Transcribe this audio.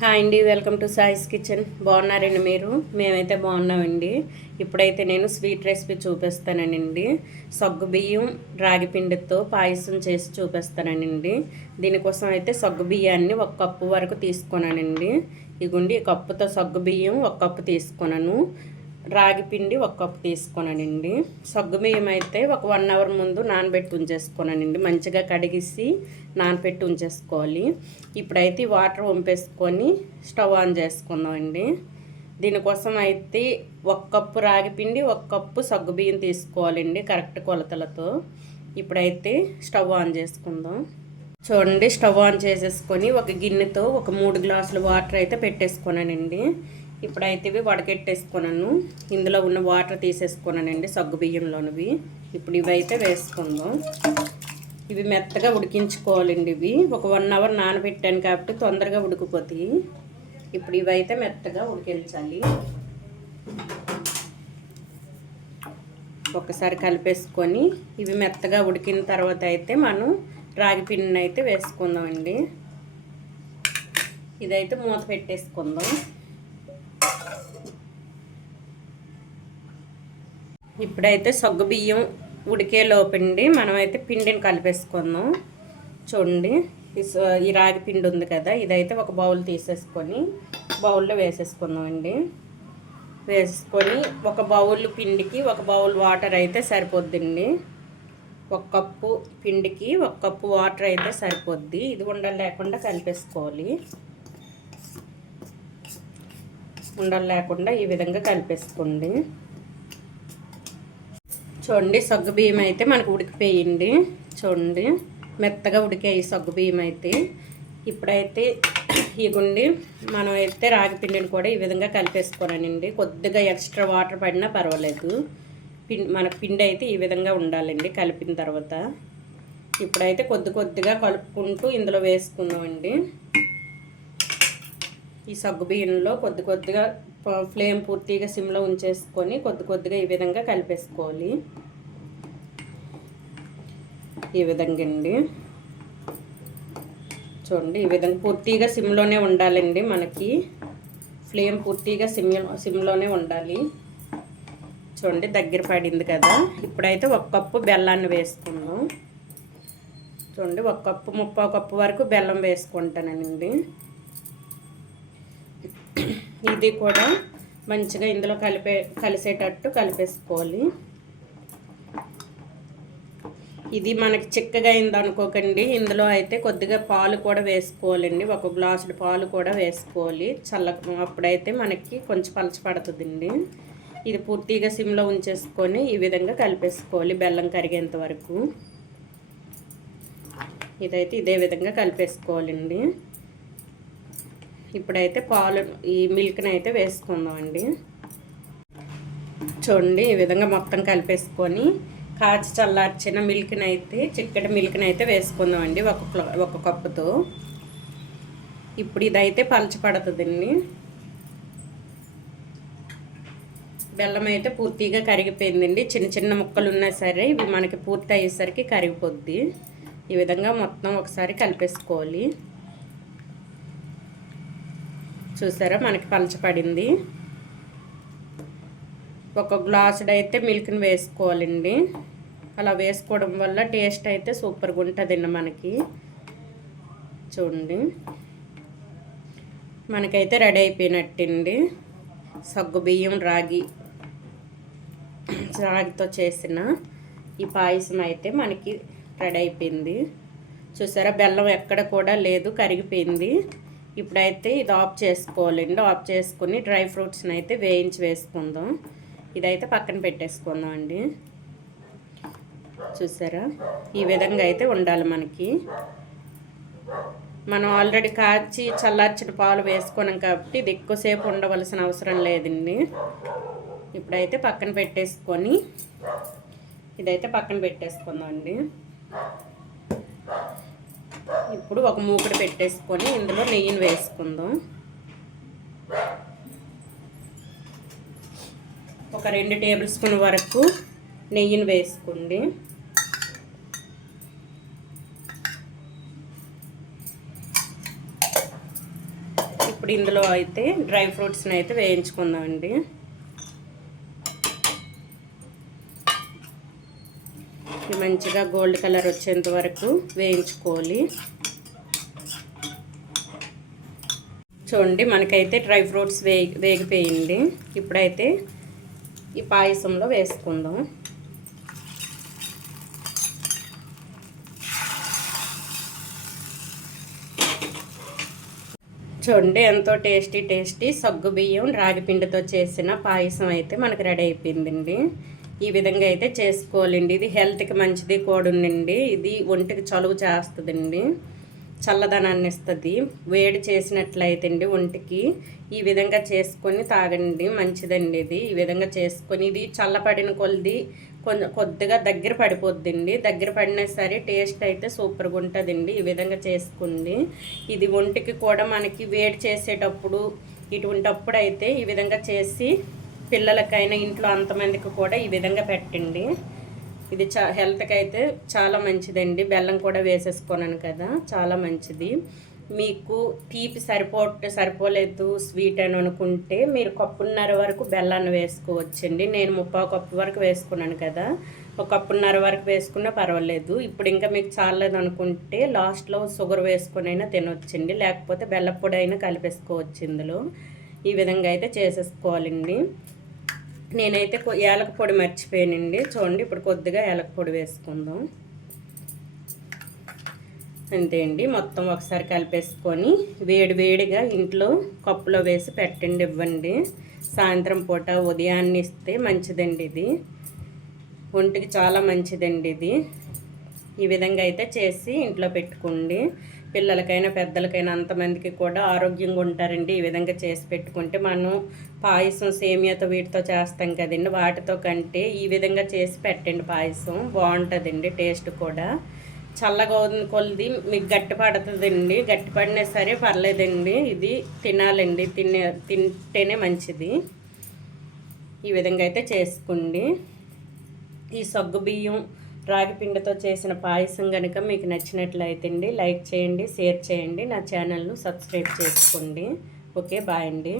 Hi అండి welcome to సాయిస్ kitchen బాగున్నారండి మీరు? మేమైతే బాగున్నామండి. ఇప్పుడైతే నేను స్వీట్ రెసిపీ చూపిస్తానండి. సగ్గు బియ్యం రాగి పిండితో పాయసం చేసి చూపిస్తానండి. దీనికోసం అయితే సగ్గు బియ్యాన్ని ఒక కప్పు వరకు తీసుకున్నానండి. ఇగుండి కప్పుతో సగ్గు బియ్యం ఒక కప్పు తీసుకున్నాను. రాగి పిండి ఒక కప్పు తీసుకున్నానండి సగ్గు బియ్యం అయితే ఒక వన్ అవర్ ముందు నానబెట్టి ఉంచేసుకున్నానండి మంచిగా కడిగిసి నానబెట్టి ఉంచేసుకోవాలి. ఇప్పుడైతే వాటర్ వంపేసుకొని స్టవ్ ఆన్ చేసుకుందామండి. దీనికోసం అయితే ఒక కప్పు రాగి పిండి ఒక కప్పు సగ్గు బియ్యం తీసుకోవాలండి కరెక్ట్ కొలతలతో. ఇప్పుడైతే స్టవ్ ఆన్ చేసుకుందాం. చూడండి స్టవ్ ఆన్ చేసేసుకొని ఒక గిన్నెతో ఒక మూడు గ్లాసులు వాటర్ అయితే పెట్టేసుకున్నానండి ఇప్పుడైతే ఇవి వడకెట్టేసుకున్నాను. ఇందులో ఉన్న వాటర్ తీసేసుకున్నానండి సగ్గు బియ్యంలోనివి. ఇప్పుడు ఇవి అయితే వేసుకుందాం. ఇవి మెత్తగా ఉడికించుకోవాలండి ఇవి. ఒక వన్ అవర్ నానబెట్టాను కాబట్టి తొందరగా ఉడికిపోతాయి. ఇప్పుడు ఇవి అయితే మెత్తగా ఉడికించాలి. ఒకసారి కలిపేసుకొని ఇవి మెత్తగా ఉడికిన తర్వాత అయితే మనం రాగి పిండిని అయితే వేసుకుందామండి. ఇదైతే మూత పెట్టేసుకుందాం. ఇప్పుడైతే సగ్గు బియ్యం ఉడికే లోపండి. మనమైతే పిండిని కలిపేసుకుందాం. చూడండి ఈ రాగి పిండి ఉంది కదా ఇదైతే ఒక బౌల్ తీసేసుకొని బౌల్లో వేసేసుకుందామండి. వేసుకొని ఒక బౌల్ పిండికి ఒక బౌల్ వాటర్ అయితే సరిపోద్దండి. ఒక కప్పు పిండికి ఒక కప్పు వాటర్ అయితే సరిపోద్ది. ఇది ఉండలు లేకుండా కలిపేసుకోవాలి. ఉండలు లేకుండా ఈ విధంగా కలిపేసుకోండి. చూడండి సగ్గు బియ్యం అయితే మనకు ఉడికిపోయింది. చూడండి మెత్తగా ఉడికాయి సగ్గు బియ్యం అయితే. ఇప్పుడైతే ఇగుండి మనం అయితే రాగి పిండిని కూడా ఈ విధంగా కలిపేసుకోనండి. కొద్దిగా ఎక్స్ట్రా వాటర్ పడినా పర్వాలేదు. పిండి మన పిండి అయితే ఈ విధంగా ఉండాలండి కలిపిన తర్వాత. ఇప్పుడైతే కొద్ది కొద్దిగా కలుపుకుంటూ ఇందులో వేసుకుందామండి. ఈ సగ్గు బియ్యంలో కొద్ది కొద్దిగా ఫ్లేమ్ పూర్తిగా సిమ్లో ఉంచేసుకొని కొద్ది కొద్దిగా ఈ విధంగా కలిపేసుకోవాలి. ఈ విధంగా అండి. చూడండి ఈ విధంగా పూర్తిగా సిమ్లోనే ఉండాలండి మనకి. ఫ్లేమ్ పూర్తిగా సిమ్ సిమ్లోనే ఉండాలి. చూడండి దగ్గర పడింది కదా. ఇప్పుడైతే ఒక కప్పు బెల్లాన్ని వేసుకుందాం. చూడండి ఒక కప్పు ముప్పై కప్పు వరకు బెల్లం వేసుకుంటానండి. ఇది కూడా మంచిగా ఇందులో కలిపే కలిసేటట్టు కలిపేసుకోవాలి. ఇది మనకి చిక్కగా అయింది అనుకోకండి ఇందులో అయితే కొద్దిగా పాలు కూడా వేసుకోవాలండి. ఒక గ్లాసుడు పాలు కూడా వేసుకోవాలి. చల్ల అప్పుడైతే మనకి కొంచెం పలచపడుతుందండి ఇది పూర్తిగా సిమ్లో ఉంచేసుకొని ఈ విధంగా కలిపేసుకోవాలి బెల్లం కరిగేంత వరకు. ఇదైతే ఇదే విధంగా కలిపేసుకోవాలండి. ఇప్పుడైతే పాలు ఈ మిల్క్ని అయితే వేసుకుందామండి. చూడండి ఈ విధంగా మొత్తం కలిపేసుకొని కాచి చల్లార్చిన మిల్క్ని అయితే చిక్కటి మిల్క్ని అయితే వేసుకుందామండి ఒక ఒక కప్పుతో. ఇప్పుడు ఇదైతే పలచపడుతుందండి బెల్లం అయితే పూర్తిగా కరిగిపోయిందండి. చిన్న చిన్న ముక్కలు ఉన్నా సరే ఇవి మనకి పూర్తి అయ్యేసరికి కరిగిపోద్ది. ఈ విధంగా మొత్తం ఒకసారి కలిపేసుకోవాలి. చూసారా? మనకి పలచపడింది ఒక గ్లాసుడ్ అయితే మిల్క్ని వేసుకోవాలండి. అలా వేసుకోవడం వల్ల టేస్ట్ అయితే సూపర్గా ఉంటుందండి మనకి. చూడండి. మనకైతే రెడీ అయిపోయినట్టండి. సగ్గు బియ్యం రాగి రాగితో చేసిన ఈ పాయసం అయితే మనకి రెడీ అయిపోయింది. చూసారా? బెల్లం ఎక్కడ కూడా లేదు కరిగిపోయింది. ఇప్పుడైతే ఇది ఆఫ్ చేసుకోవాలండి. ఆఫ్ చేసుకుని డ్రై ఫ్రూట్స్ని అయితే వేయించి వేసుకుందాం. ఇదైతే పక్కన పెట్టేసుకుందాం అండి చూసారా? ఈ విధంగా అయితే ఉండాలి మనకి. మనం ఆల్రెడీ కాచి చల్లార్చిన పాలు వేసుకున్నాం కాబట్టి ఇది ఎక్కువసేపు ఉండవలసిన అవసరం లేదండి. ఇప్పుడైతే పక్కన పెట్టేసుకొని ఇదైతే పక్కన పెట్టేసుకుందాం అండి ఇప్పుడు ఒక మూకుడు పెట్టేసుకొని ఇందులో నెయ్యిని వేసుకుందాం. ఒక రెండు టేబుల్ స్పూన్ వరకు నెయ్యిని వేసుకోండి. ఇప్పుడు ఇందులో అయితే డ్రై ఫ్రూట్స్ని అయితే వేయించుకుందామండి. మంచిగా గోల్డ్ కలర్ వచ్చేంత వరకు వేయించుకోవాలి. చూడండి మనకైతే డ్రై ఫ్రూట్స్ వే వేగిపోయింది. ఇప్పుడైతే ఈ పాయసంలో వేసుకుందాం. చూడండి ఎంతో టేస్టీ టేస్టీ సగ్గు బియ్యం రాగి పిండితో చేసిన పాయసం అయితే మనకు రెడీ అయిపోయిందండి. ఈ విధంగా అయితే చేసుకోవాలండి. ఇది హెల్త్కి మంచిది కూడా ఉందండి ఇది ఒంటికి చలువు చేస్తుందండి. చల్లదనాన్ని ఇస్తుంది. వేడి చేసినట్లయితే అండి ఒంటికి ఈ విధంగా చేసుకొని తాగండి. మంచిదండి ఇది. ఈ విధంగా చేసుకొని ఇది చల్లపడిన కొలది కొంచెం కొద్దిగా దగ్గర పడిపోద్దండి. దగ్గర పడినా సరే టేస్ట్ అయితే సూపర్గా ఉంటుందండి. ఈ విధంగా చేసుకుంది. ఇది ఒంటికి కూడా మనకి వేడి చేసేటప్పుడు ఇటువంటిప్పుడు అయితే ఈ విధంగా చేసి పిల్లలకైనా ఇంట్లో అంతమందికి కూడా ఈ విధంగా పెట్టండి. ఇది చా హెల్త్కి అయితే చాలా మంచిదండి. బెల్లం కూడా వేసేసుకున్నాను కదా చాలా మంచిది. మీకు తీపి సరిపోతే సరిపోలేదు స్వీట్ అని అనుకుంటే మీరు కప్పున్నర వరకు బెల్లాన్ని వేసుకోవచ్చండి. నేను ముప్పై కప్పు వరకు వేసుకున్నాను కదా ఒక కప్పున్నర వరకు వేసుకున్నా పర్వాలేదు. ఇప్పుడు ఇంకా మీకు చాలేదు అనుకుంటే లాస్ట్లో షుగర్ వేసుకొని అయినా తినొచ్చండి. లేకపోతే బెల్లపొడి అయినా కలిపేసుకోవచ్చు ఇందులో. ఈ విధంగా అయితే చేసేసుకోవాలండి. నేనైతే ఏలక పొడి మర్చిపోయానండి. చూడండి ఇప్పుడు కొద్దిగా ఏలక పొడి వేసుకుందాం. అంతే అండి మొత్తం ఒకసారి కలిపేసుకొని వేడి వేడిగా ఇంట్లో కప్పులో వేసి పెట్టండి ఇవ్వండి. సాయంత్రం పూట ఉదయాన్నే ఇస్తే మంచిదండి ఇది. ఒంటికి చాలా మంచిదండి ఇది. ఈ విధంగా అయితే చేసి ఇంట్లో పెట్టుకోండి. పిల్లలకైనా పెద్దలకైనా అంతమందికి కూడా ఆరోగ్యంగా ఉంటారండి. ఈ విధంగా చేసి పెట్టుకుంటే మనం పాయసం సేమియాతో వీటితో చేస్తాం కదండి. వాటితో కంటే ఈ విధంగా చేసి పెట్టండి పాయసం. బాగుంటుందండి టేస్ట్ కూడా. చల్లగా కొలిది మీకు గట్టి పడుతుందండి గట్టి పడినా సరే పర్లేదండి. ఇది తినాలండి తినే తింటేనే మంచిది. ఈ విధంగా అయితే చేసుకోండి. ఈ సగ్గు బియ్యం రాగి పిండితో చేసిన పాయసం కనుక మీకు నచ్చినట్లయితే అండి లైక్ చేయండి షేర్ చేయండి. నా ఛానల్ను సబ్స్క్రైబ్ చేసుకోండి. ఓకే బాయ్ అండి.